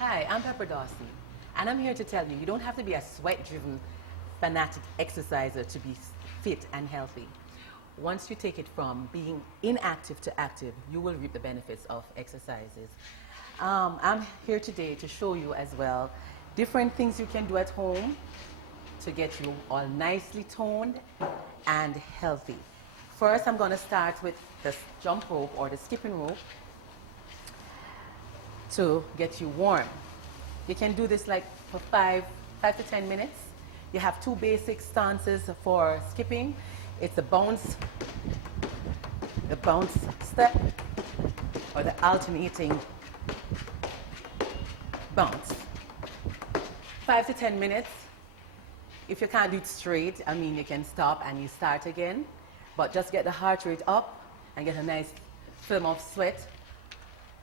Hi, I'm Pepper Dawson, and I'm here to tell you, you don't have to be a sweat-driven, fanatic exerciser to be fit and healthy. Once you take it from being inactive to active, you will reap the benefits of exercises. I'm here today to show you as well different things you can do at home to get you all nicely toned and healthy. First, I'm going to start with the jump rope or the skipping rope to get you warm. You can do this like for 5 to 10 minutes. You have two basic stances for skipping. It's the bounce step, or the alternating bounce. 5 to 10 minutes. If you can't do it straight, I mean, you can stop and you start again. But just get the heart rate up and get a nice film of sweat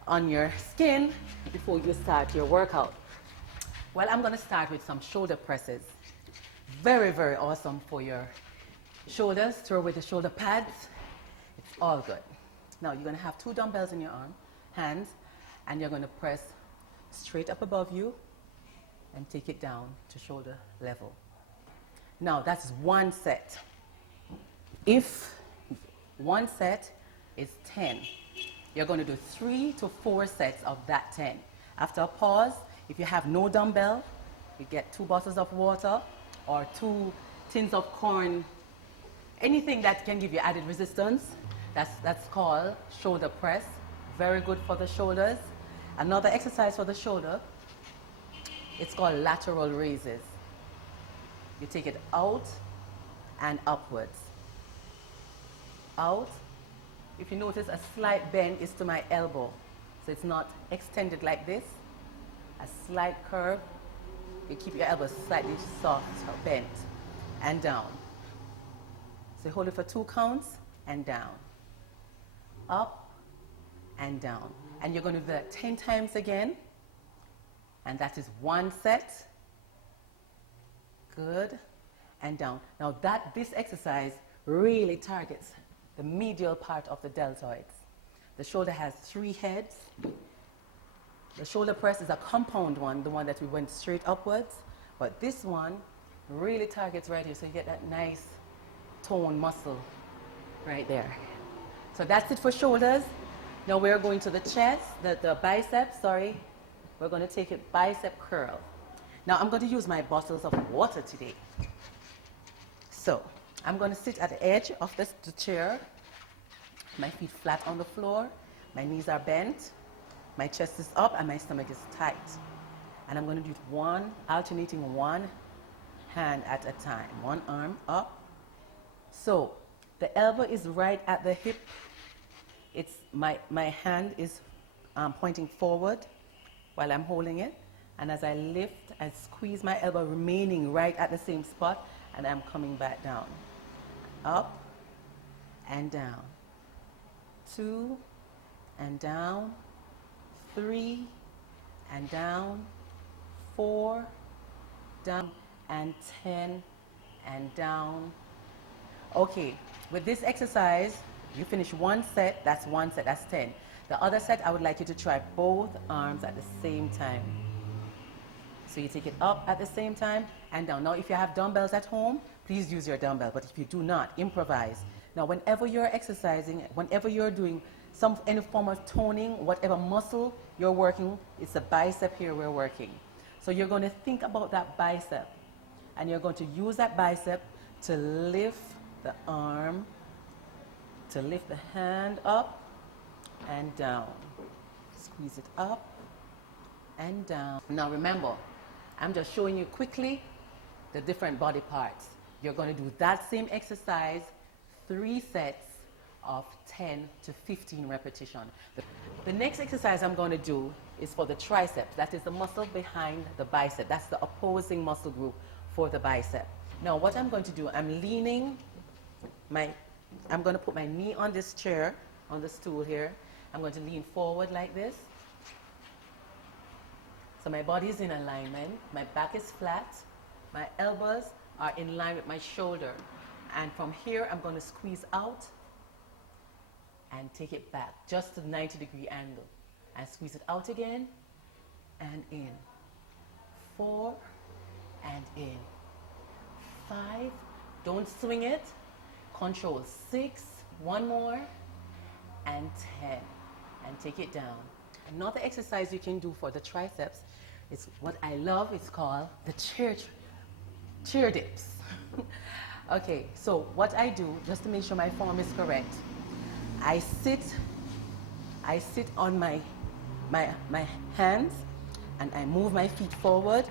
on your skin before you start your workout. Well, I'm going to start with some shoulder presses. Very, very awesome for your shoulders. Throw with the shoulder pads. It's all good. Now, you're going to have 2 dumbbells in your hands, and you're going to press straight up above you and take it down to shoulder level. Now, that's one set. If one set is 10, you're going to do 3 to 4 sets of that 10. After a pause, if you have no dumbbell, you get 2 bottles of water or 2 tins of corn, anything that can give you added resistance. That's called shoulder press. Very good for the shoulders. Another exercise for the shoulder, it's called lateral raises. You take it out and upwards. Out. If you notice, a slight bend is to my elbow. So it's not extended like this. A slight curve. You keep your elbow slightly soft or bent. And down. So hold it for 2 counts and down. Up and down. And you're going to do that 10 times again. And that is 1 set. Good. And down. Now this exercise really targets the medial part of the deltoids. The shoulder has 3 heads. The shoulder press is a compound one, the one that we went straight upwards. But this one really targets right here, so you get that nice toned muscle right there. So that's it for shoulders. Now we're going to the chest, the biceps, sorry. We're going to take it bicep curl. Now I'm going to use my bottles of water today. So I'm going to sit at the edge of the chair, my feet flat on the floor, my knees are bent, my chest is up and my stomach is tight. And I'm going to do alternating one hand at a time, one arm up. So the elbow is right at the hip. It's my hand is pointing forward while I'm holding it. And as I lift, I squeeze my elbow remaining right at the same spot, and I'm coming back down. Up and down. 2 and down. 3 and down. 4 down, and 10 and down. Okay, with this exercise, you finish 1 set, that's 1 set, that's 10. The other set, I would like you to try both arms at the same time. So you take it up at the same time and down. Now, if you have dumbbells at home, please use your dumbbell. But if you do not, improvise. Now, whenever you're exercising, whenever you're doing any form of toning, whatever muscle you're working, it's the bicep here we're working. So you're going to think about that bicep. And you're going to use that bicep to lift the arm, to lift the hand up and down. Squeeze it up and down. Now remember, I'm just showing you quickly the different body parts. You're going to do that same exercise 3 sets of 10 to 15 repetitions. The next exercise I'm going to do is for the triceps. That is the muscle behind the bicep. That's the opposing muscle group for the bicep. Now what I'm going to do, I'm going to put my knee on this chair, on the stool here. I'm going to lean forward like this. So my body is in alignment, my back is flat, my elbows are in line with my shoulder. And from here, I'm going to squeeze out and take it back, just to the 90-degree angle. And squeeze it out again and in. 4 and in. 5, don't swing it. Control 6, one more, and 10. And take it down. Another exercise you can do for the triceps is what I love. It's called the chair dips. Okay, so what I do, just to make sure my form is correct, I sit on my hands and I move my feet forward,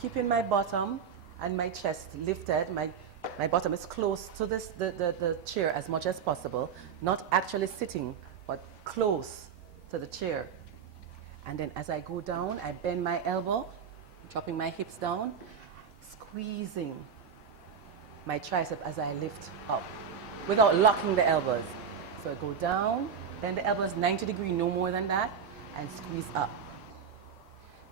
keeping my bottom and my chest lifted. My bottom is close to the chair as much as possible, not actually sitting, but close to the chair. And then as I go down, I bend my elbow, dropping my hips down, squeezing my tricep as I lift up without locking the elbows. So I go down, bend the elbows 90 degrees, no more than that, and squeeze up.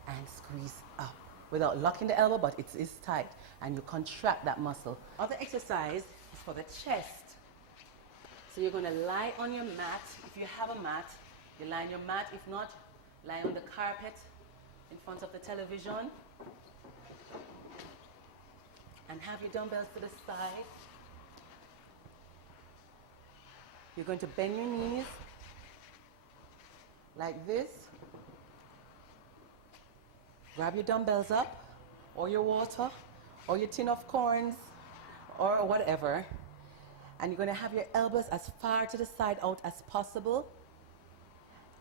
And squeeze up without locking the elbow, but it is tight, and you contract that muscle. Other exercise is for the chest. So you're going to lie on your mat. If you have a mat, you lie on your mat. If not, lie on the carpet in front of the television. And have your dumbbells to the side. You're going to bend your knees like this. Grab your dumbbells up, or your water, or your tin of corns, or whatever. And you're going to have your elbows as far to the side out as possible.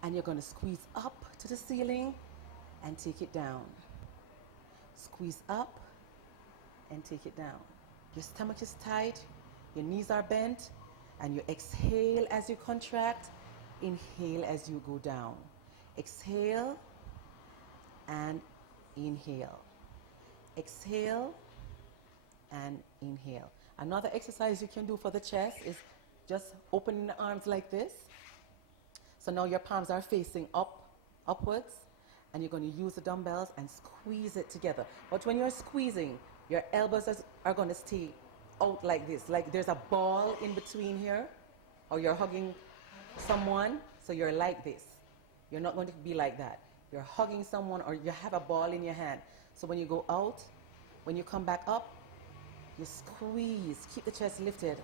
And you're going to squeeze up to the ceiling and take it down. Squeeze up and take it down. Your stomach is tight, your knees are bent, and you exhale as you contract, inhale as you go down. Exhale and inhale. Exhale and inhale. Another exercise you can do for the chest is just opening the arms like this. So now your palms are facing upwards, and you're going to use the dumbbells and squeeze it together. But when you're squeezing, your elbows are going to stay out like this, like there's a ball in between here, or you're hugging someone, so you're like this. You're not going to be like that. You're hugging someone, or you have a ball in your hand. So when you go out, when you come back up, you squeeze, keep the chest lifted,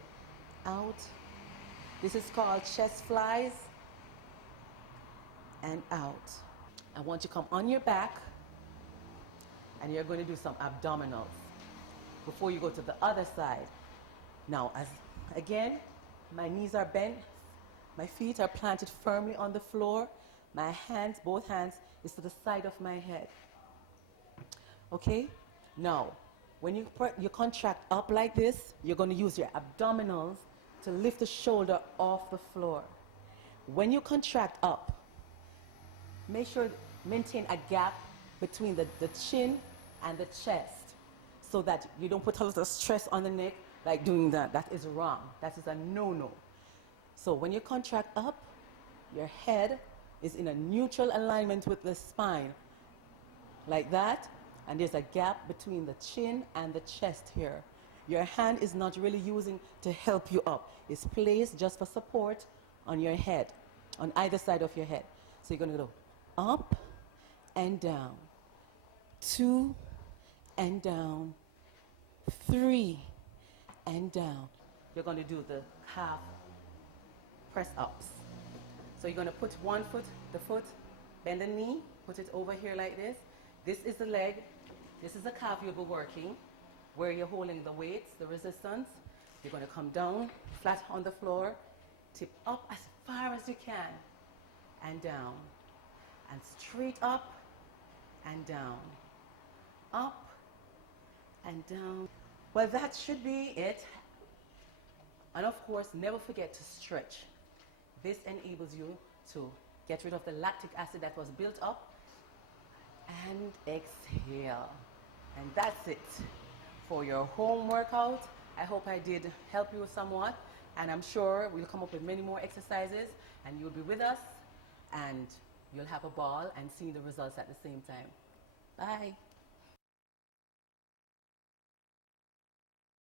out. This is called chest flies, and out. I want you to come on your back, and you're going to do some abdominals before you go to the other side. Now, again, my knees are bent, my feet are planted firmly on the floor, my hands, both hands, is to the side of my head. Okay? Now, when you contract up like this, you're going to use your abdominals to lift the shoulder off the floor. When you contract up, make sure maintain a gap between the chin and the chest, so that you don't put a lot of stress on the neck like doing that. That is wrong. That is a no-no. So when you contract up, your head is in a neutral alignment with the spine, like that, and there's a gap between the chin and the chest here. Your hand is not really using to help you up. It's placed just for support on your head, on either side of your head. So you're going to go up and down, 2 and down, 3 and down. You're going to do the calf press ups. So you're going to put one foot, the foot, bend the knee, put it over here like this. This is the leg. This is the calf you'll be working, where you're holding the weights, the resistance. You're going to come down, flat on the floor, tip up as far as you can, and down, and straight up and down, up and down. Well, that should be it. And of course, never forget to stretch. This enables you to get rid of the lactic acid that was built up, and exhale. And that's it for your home workout. I hope I did help you somewhat, and I'm sure we'll come up with many more exercises, and you'll be with us, and you'll have a ball and see the results at the same time. Bye.